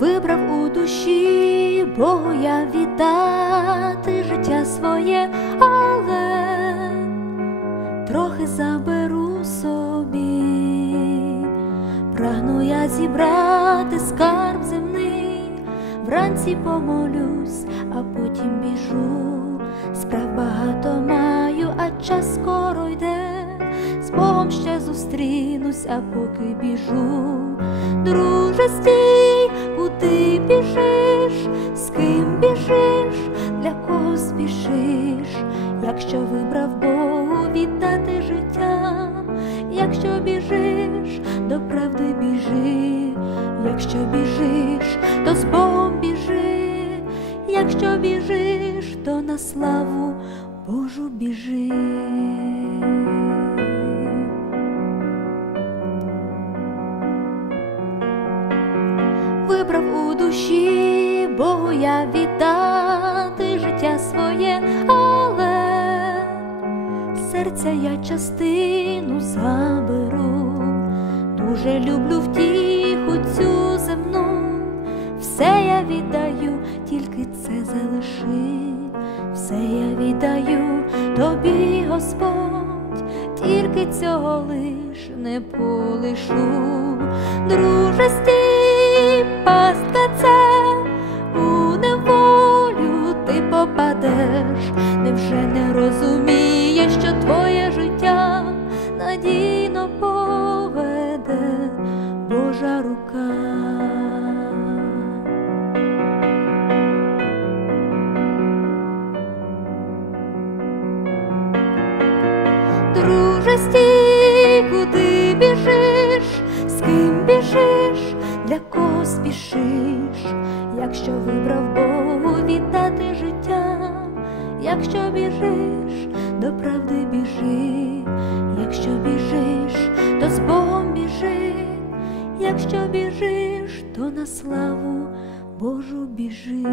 вибрав у душі Богу я віддати життя своє, але трохи заберу собі, прагну я зібрати скарб земний, вранці помолюсь, а потім біжу. Справ багато маю, а час скоро йде. З Богом ще зустрінусь, а поки біжу. Друже, стій, ким для кого спішиш, якщо вибрав Богу віддати життя, якщо біжиш, до правди біжи, якщо біжиш, то з Богом біжи, якщо біжиш, то на славу Божу біжи. вибрав у душі, Богу я віддати життя своє, але серця я частину заберу, дуже люблю втіху цю земну, все я віддаю, тільки це залиши, все я віддаю тобі, Господь, тільки цього лиш не полишу, друже Божа рука. Друже, стій, куди біжиш, з ким біжиш, для кого спішиш, якщо вибрав Богу віддати життя, якщо біжиш, якщо біжиш, то на славу Божу біжи.